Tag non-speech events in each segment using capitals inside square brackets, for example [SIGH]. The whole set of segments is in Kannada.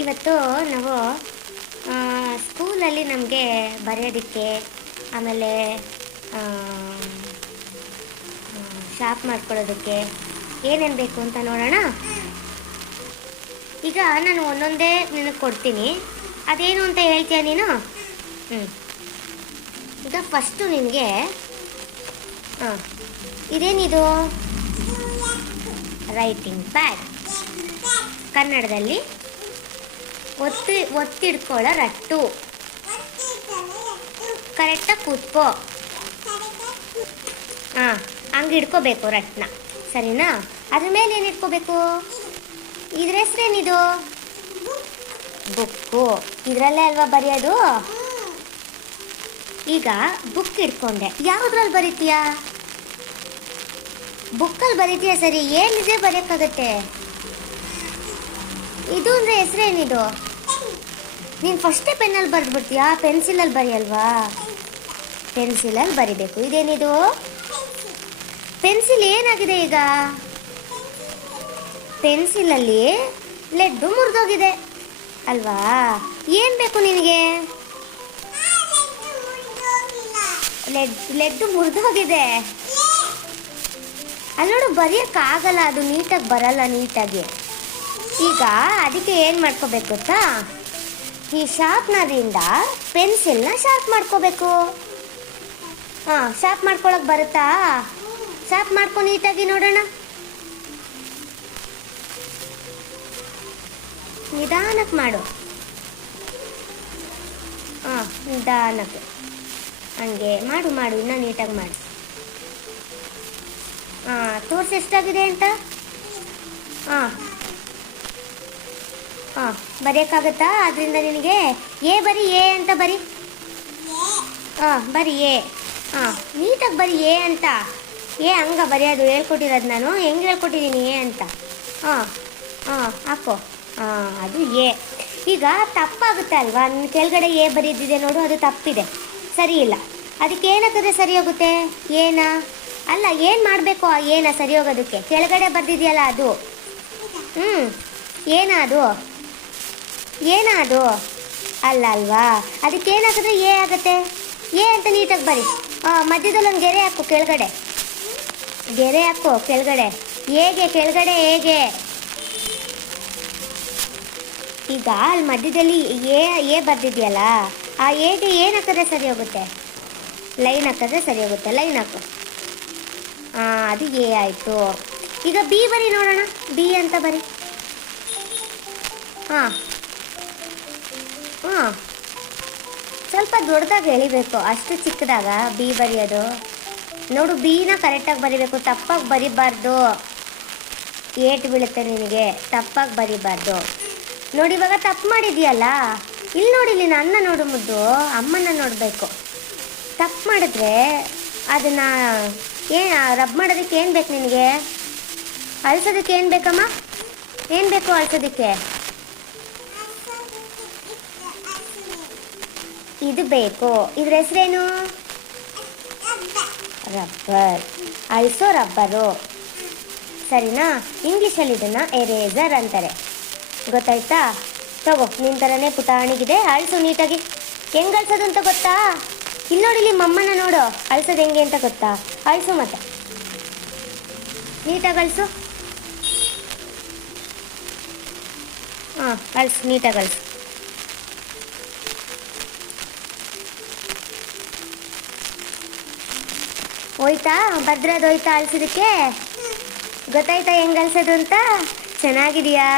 ಇವತ್ತು ನಾವು ಸ್ಕೂಲಲ್ಲಿ ನಮಗೆ ಬರೆಯೋದಕ್ಕೆ ಆಮೇಲೆ ಶಾಪ್ ಮಾಡ್ಕೊಳ್ಳೋದಕ್ಕೆ ಏನೇನು ಬೇಕು ಅಂತ ನೋಡೋಣ? ಈಗ ನಾನು ಒಂದೊಂದೇ ನಿನಗೆ ಕೊಡ್ತೀನಿ. ಅದೇನು ಅಂತ ಹೇಳ್ತೀಯ ನೀನು? ಹ್ಞೂ ಈಗ ಫಸ್ಟು ನಿನಗೆ ಹಾಂ ಇದೇನಿದು? ರೈಟಿಂಗ್ ಪ್ಯಾಡ್ ಕನ್ನಡದಲ್ಲಿ ಒತ್ತಿ ಒತ್ತಿಡ್ಕೊಳ್ಳೋ ರಟ್ಟು. ಕರೆಕ್ಟಾಗಿ ಕೂತ್ಕೋ. ಹಾಂ ಹಂಗೆ ಇಡ್ಕೋಬೇಕು ರಟ್ನ. ಸರಿನಾ? ಅದ್ರ ಮೇಲೆ ಏನು ಇಟ್ಕೋಬೇಕು ಇದ್ರ ಹೆಸ್ರೇನಿದು? ಬುಕ್ಕು. ಇದರಲ್ಲೇ ಅಲ್ವಾ ಬರೆಯೋದು? ಈಗ ಬುಕ್ ಇಟ್ಕೊಂಡೆ ಯಾವುದ್ರಲ್ಲಿ ಬರೀತೀಯಾ? ಬುಕ್ಕಲ್ಲಿ ಬರೀತೀಯ ಸರಿ? ಏನಿದೆ ಬರೆಯೋಕ್ಕಾಗತ್ತೆ? ಇದು ಅಂದರೆ ಹೆಸ್ರೇನಿದು? ನೀನು ಫಸ್ಟೇ ಪೆನ್ನಲ್ಲಿ ಬರೆದ್ಬಿಡ್ತೀಯಾ? ಪೆನ್ಸಿಲಲ್ಲಿ ಬರೆಯಲ್ವಾ? ಪೆನ್ಸಿಲಲ್ಲಿ ಬರಿಬೇಕು. ಇದೇನಿದು? ಪೆನ್ಸಿಲ್ ಏನಾಗಿದೆ ಈಗ? ಪೆನ್ಸಿಲಲ್ಲಿ ಲೆಡ್ಡು ಮುರಿದೋಗಿದೆ. ಅಲ್ವಾ? ಏನು ಬೇಕು ನಿನಗೆ? ಲೆಡ್, ಲೆಡ್ಡು ಮುರಿದೋಗಿದೆ. ಅಲ್ಲಿ ನೋಡು ಬರೆಯೋಕ್ಕಾಗಲ್ಲ ಅದು ನೀಟಾಗಿ ಬರಲ್ಲ, ನೀಟಾಗಿ. ಈಗ ಅದಕ್ಕೆ ಏನು ಮಾಡ್ಕೋಬೇಕು ಗೊತ್ತಾ? ಈ ಶಾರ್ಪ್ನರಿಂದ ಪೆನ್ಸಿಲ್ನ ಶಾರ್ಪ್ ಮಾಡ್ಕೋಬೇಕು. ಹಾಂ ಶಾರ್ಪ್ ಮಾಡ್ಕೊಳಕ್ ಬರುತ್ತಾ? ಶಾರ್ಪ್ ಮಾಡ್ಕೊಂಡು ನೀಟಾಗಿ ನೋಡೋಣ. ನಿಧಾನಕ್ಕೆ ಮಾಡು. ಹಾಂ, ನಿಧಾನಕ್ಕೆ. ಹಂಗೆ ಮಾಡು ಮಾಡು, ಇನ್ನೂ ನೀಟಾಗಿ ಮಾಡು. ಹಾಂ, ತೋರ್ಸಿ ಎಷ್ಟಾಗಿದೆ ಅಂತ? ಹಾಂ. ಹಾಂ ಬರೆಯೋಕ್ಕಾಗತ್ತಾ? ಅದರಿಂದ ನಿನಗೆ ಎ ಬರಿ ಎ ಅಂತ ಬರಿ. ಹಾಂ ಬರಿ ಎ. ಹಾಂ ನೀಟಾಗಿ ಬರಿ ಎ ಅಂತ. ಎ ಹಂಗ ಬರೆಯೋದು ಹೇಳ್ಕೊಟ್ಟಿರೋದು ನಾನು. ಹೆಂಗೆ ಹೇಳ್ಕೊಟ್ಟಿದ್ದೀನಿ ಎ ಅಂತ? ಹಾಂ ಹಾಂ ಹಾಕೋ. ಹಾಂ ಅದು ಎ. ಈಗ ತಪ್ಪಾಗುತ್ತೆ ಅಲ್ವಾ? ನನ್ನ ಕೆಳಗಡೆ ಎ ಬರೀದಿದೆ ನೋಡು, ಅದು ತಪ್ಪಿದೆ. ಸರಿ ಇಲ್ಲ. ಅದಕ್ಕೆ ಏನಾಕಿದ್ರೆ ಸರಿ ಹೋಗುತ್ತೆ? ಏನ? ಅಲ್ಲ, ಏನು ಮಾಡಬೇಕು ಏನ ಸರಿ ಹೋಗೋದಕ್ಕೆ? ಕೆಳಗಡೆ ಬರ್ದಿದೆಯಲ್ಲ ಅದು. ಹ್ಞೂ ಏನ ಅದು? ಏನ ಅದು ಅಲ್ಲ ಅಲ್ವಾ? ಅದಕ್ಕೆ ಏ ಆಗುತ್ತೆ? ಎ ಅಂತ ನೀಟಾಗಿ ಬರಿ. ಮಧ್ಯದಲ್ಲಿ ಒಂದು ಗೆರೆ ಹಾಕು ಕೆಳಗಡೆ. ಗೆರೆ ಹಾಕು ಕೆಳಗಡೆ. ಹೇಗೆ? ಕೆಳಗಡೆ ಹೇಗೆ? ಈಗ ಅಲ್ಲಿ ಮಧ್ಯದಲ್ಲಿ ಎ ಎ ಬರ್ದಿದೆಯಲ್ಲ, ಆ ಏಗೆ ಏನು ಹಾಕಿದ್ರೆ ಸರಿ ಹೋಗುತ್ತೆ? ಲೈನ್ ಹಾಕಿದ್ರೆ ಸರಿ ಹೋಗುತ್ತೆ. ಲೈನ್ ಹಾಕು. ಹಾಂ ಅದು ಎ ಆಯಿತು. ಈಗ ಬಿ ಬರಿ ನೋಡೋಣ. ಬಿ ಅಂತ ಬರಿ. ಹಾಂ. ಸ್ವಲ್ಪ ದೊಡ್ಡದಾಗಿ ಎಳಿಬೇಕು. ಅಷ್ಟು ಚಿಕ್ಕದಾಗ ಬಿ ಬರೆಯೋದು. ನೋಡು, ಬೀನ ಕರೆಕ್ಟಾಗಿ ಬರಿಬೇಕು. ತಪ್ಪಾಗಿ ಬರಿಬಾರ್ದು. ಏಟ್ ಬೀಳುತ್ತೆ ನಿನಗೆ. ತಪ್ಪಾಗಿ ಬರಿಬಾರ್ದು. ನೋಡಿ, ಇವಾಗ ತಪ್ಪು ಮಾಡಿದೆಯಲ್ಲ ಇಲ್ಲಿ ನೋಡಿ ಇಲ್ಲಿ ನನ್ನ ನೋಡು ಮುದ್ದು. ಅಮ್ಮನ ನೋಡಬೇಕು. ತಪ್ಪು ಮಾಡಿದ್ರೆ ಅದನ್ನು ಏನು, ರಬ್ ಮಾಡೋದಕ್ಕೆ ಏನು ಬೇಕು ನಿನಗೆ? ಅಳಿಸೋದಕ್ಕೆ ಏನು ಬೇಕಮ್ಮ? ಏನು ಬೇಕು ಅಳ್ಸೋದಕ್ಕೆ? ಇದು ಬೇಕು. ಇದ್ರ ಹೆಸರೇನು? ರಬ್ಬರ್. ಅಳಿಸೋ ರಬ್ಬರು. ಸರಿನಾ? ಇಂಗ್ಲೀಷಲ್ಲಿ ಇದನ್ನ ಎರೇಸರ್ ಅಂತಾರೆ. ಗೊತ್ತಾಯ್ತಾ? ತಗೋ, ನಿನ್ ಥರನೇ ಪುಟಾಣಿಗಿದೆ, ಅಳಿಸು ನೀಟಾಗಿ. ಹೆಂಗೆ ಅಳಿಸೋದು ಅಂತ ಗೊತ್ತಾ? ಇಲ್ಲಿ ನೋಡಿ ಇಲ್ಲಿ ಮಮ್ಮನ ನೋಡು. ಅಳಿಸೋದು ಹೆಂಗೆ ಅಂತ ಗೊತ್ತಾ? ಅಳಿಸು ಮತ್ತೆ. ನೀಟಾಗಿ ಅಳಿಸು. ಹಾಂ, ಅಳಿಸು, ನೀಟಾಗಿ ಅಳಿಸು. ಹೋಯ್ತಾ? ಭದ್ರದ ಹೋಯ್ತಾ ಅಲ್ಸಿದಕ್ಕೆ ಗೊತ್ತಾಯ್ತಾ ಹೆಂಗ್ ಅಲ್ಸೋದು ಅಂತ? ಚೆನ್ನಾಗಿದೆಯಾ?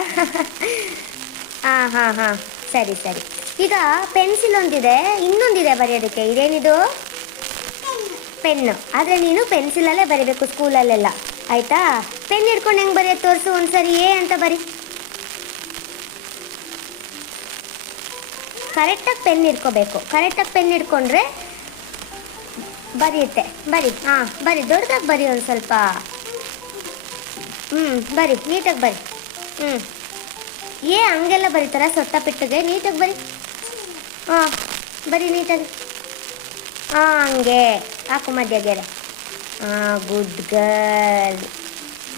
[LAUGHS] ಹಾಂ ಹಾಂ ಹಾಂ. ಸರಿ ಸರಿ. ಈಗ ಪೆನ್ಸಿಲ್ ಒಂದಿದೆ. ಇನ್ನೊಂದಿದೆ ಬರೆಯೋದಕ್ಕೆ. ಇದೇನಿದು? ಪೆನ್ನು. ಆದರೆ ನೀನು ಪೆನ್ಸಿಲಲ್ಲೇ ಬರೀಬೇಕು ಸ್ಕೂಲಲ್ಲೆಲ್ಲ. ಆಯ್ತಾ? ಪೆನ್ ಹಿಡ್ಕೊಂಡು ಹೆಂಗೆ ಬರೆಯೋದು ತೋರಿಸು ಒಂದ್ಸರಿ ಏ ಅಂತ ಬರಿ. ಕರೆಕ್ಟಾಗಿ ಪೆನ್ ಹಿಡ್ಕೋಬೇಕು. ಕರೆಕ್ಟಾಗಿ ಪೆನ್ ಹಿಡ್ಕೊಂಡ್ರೆ ಬರೆಯುತ್ತೆ ಬರಿ. ಹಾಂ. ಬರಿ ದೊಡ್ಡದಾಗಿ ಬರಿ ಒಂದು ಸ್ವಲ್ಪ. ಹ್ಞೂ ಬರಿ ನೀಟಾಗಿ ಬರಿ. ಹ್ಞೂ ಏ ಹಂಗೆಲ್ಲ ಬರೀತಾರ ಸೊಟ್ಟ ಪಿಟ್ಟಿಗೆ? ನೀಟಾಗಿ ಬರಿ. ಹಾಂ ಬರಿ ನೀಟಾಗಿ. ಹಾಂ ಹಂಗೆ. ಹಾಕು ಮಧ್ಯ ಗೆರೆ ಹಾಂ ಗುಡ್ ಗರ್ಲ್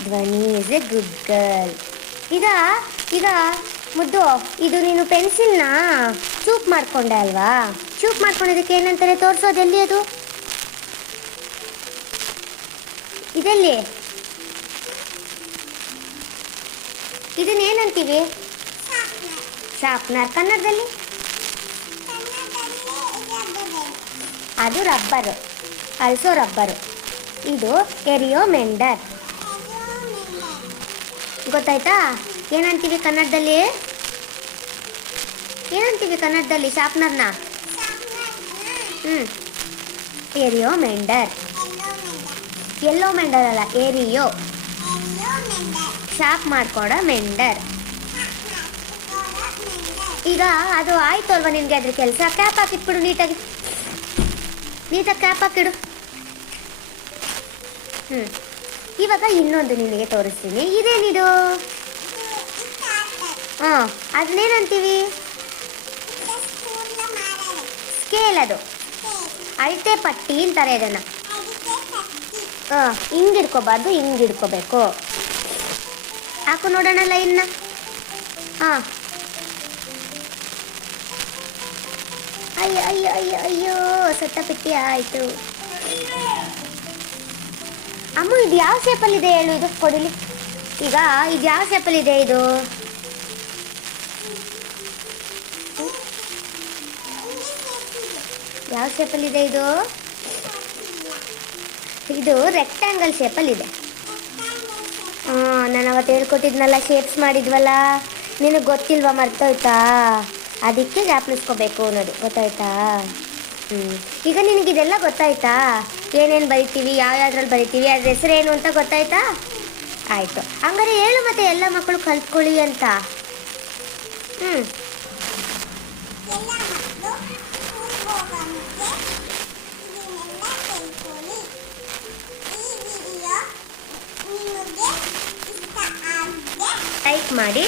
ಧ್ವನಿ ಇಸ್ ಎ ಗುಡ್ ಗರ್ಲ್ ಈಗ ಈಗ ಮುದ್ದು ಇದು ನೀನು ಪೆನ್ಸಿಲ್ನ ಚೂಪ್ ಮಾಡ್ಕೊಂಡೆ ಅಲ್ವಾ? ಚೂಪ್ ಮಾಡ್ಕೊಂಡಿದ್ದಕ್ಕೆ ಏನಂತಾರೆ ತೋರಿಸೋದು ಎಲ್ಲಿ ಅದು? ಇದೆಲ್ಲಿ? ಇದನ್ನೇನಂತೀವಿ ಶಾರ್ಪ್ನರ್. ಕನ್ನಡದಲ್ಲಿ? ಅದು ರಬ್ಬರ್. Also rubber. ಇದು ಎರಿಯೋ ಮೆಂಡರ್ ಗೊತ್ತಾಯ್ತಾ? ಏನಂತೀವಿ ಕನ್ನಡದಲ್ಲಿ? ಏನಂತೀವಿ ಕನ್ನಡದಲ್ಲಿ ಶಾರ್ಪ್ನರ್ನ? ಹ್ಞೂ ಎರಿಯೋ ಮೆಂಡರ್ ಎಲ್ಲೋ ಮೆಂಡರ್ ಅಲ್ಲ ಏರಿಯೋ. ಶಾಪ್ ಮಾಡ್ಕೊಡ ಮೆಂಡರ್ ಈಗ ಅದು ಆಯ್ತು ಅಲ್ವಾ ನಿನಗೆ ಅದ್ರ ಕೆಲಸ? ಕ್ಯಾಪ್ ಹಾಕಿಟ್ಬಿಡು ನೀಟಾಗಿ. ನೀಟಾಗಿ ಕ್ಯಾಪ್ ಹಾಕಿಡು. ಹ್ಞೂ ಇವಾಗ ಇನ್ನೊಂದು ನಿನಗೆ ತೋರಿಸ್ತೀನಿ. ಇದೇನಿದು? ಹಾಂ ಅದನ್ನೇನಂತೀವಿ ಸ್ಕೇಲ್ ಅದು. ಅಳತೆ ಪಟ್ಟಿ ಅಂತಾರೆ ಇದನ್ನು. ಹಾಂ, ಹಿಂಗೆ ಹಿಡ್ಕೋಬಾರ್ದು, ಹಿಂಗೆ ಹಿಡ್ಕೋಬೇಕು. ಹಾಕು ನೋಡೋಣ ಲೈನ್ ಹಾಂ. ಅಯ್ಯೋ ಅಯ್ಯೋ ಅಯ್ಯೋ ಅಯ್ಯೋ, ಸತ್ತ ಪಿಟ್ಟಿ ಆಯಿತು. ಅಮ್ಮ, ಇದು ಯಾವ ಶೇಪಲ್ಲಿದೆ ಹೇಳು ಇದು ಕೊಡಿಲಿ. ಈಗ ಇದು ಯಾವ ಶೇಪಲ್ಲಿದೆ ಇದು? ಯಾವ ಶೇಪಲ್ಲಿದೆ ಇದು? ಇದು ರೆಕ್ಟ್ಯಾಂಗಲ್ ಶೇಪಲ್ಲಿದೆ ಹಾಂ ನಾನು ಅವತ್ತು ಹೇಳ್ಕೊಟ್ಟಿದ್ನಲ್ಲ ಶೇಪ್ಸ್ ಮಾಡಿದ್ವಲ್ಲ? ನಿನಗೆ ಗೊತ್ತಿಲ್ವಾ ಮರ್ತೋಯ್ತಾ? ಅದಕ್ಕೆ ಜ್ಞಾಪನಿಸ್ಕೋಬೇಕು ಅನ್ನೋದು ಗೊತ್ತಾಯ್ತಾ? ಹ್ಞೂ ಈಗ ನಿನಗಿದೆಲ್ಲ ಗೊತ್ತಾಯ್ತಾ? ಏನೇನು ಬರಿತೀವಿ ಯಾವ ಯಾವ್ದ್ರಲ್ಲಿ ಬರಿತೀವಿ, ಅದ್ರ ಏನು ಅಂತ ಗೊತ್ತಾಯ್ತಾ? ಆಯಿತು. ಹಂಗಾರೆ ಹೇಳು ಮತ್ತೆ ಎಲ್ಲ ಮಕ್ಕಳು ಕಲ್ತ್ಕೊಳ್ಳಿ ಅಂತ. ಹ್ಞೂ ಮಾಡಿ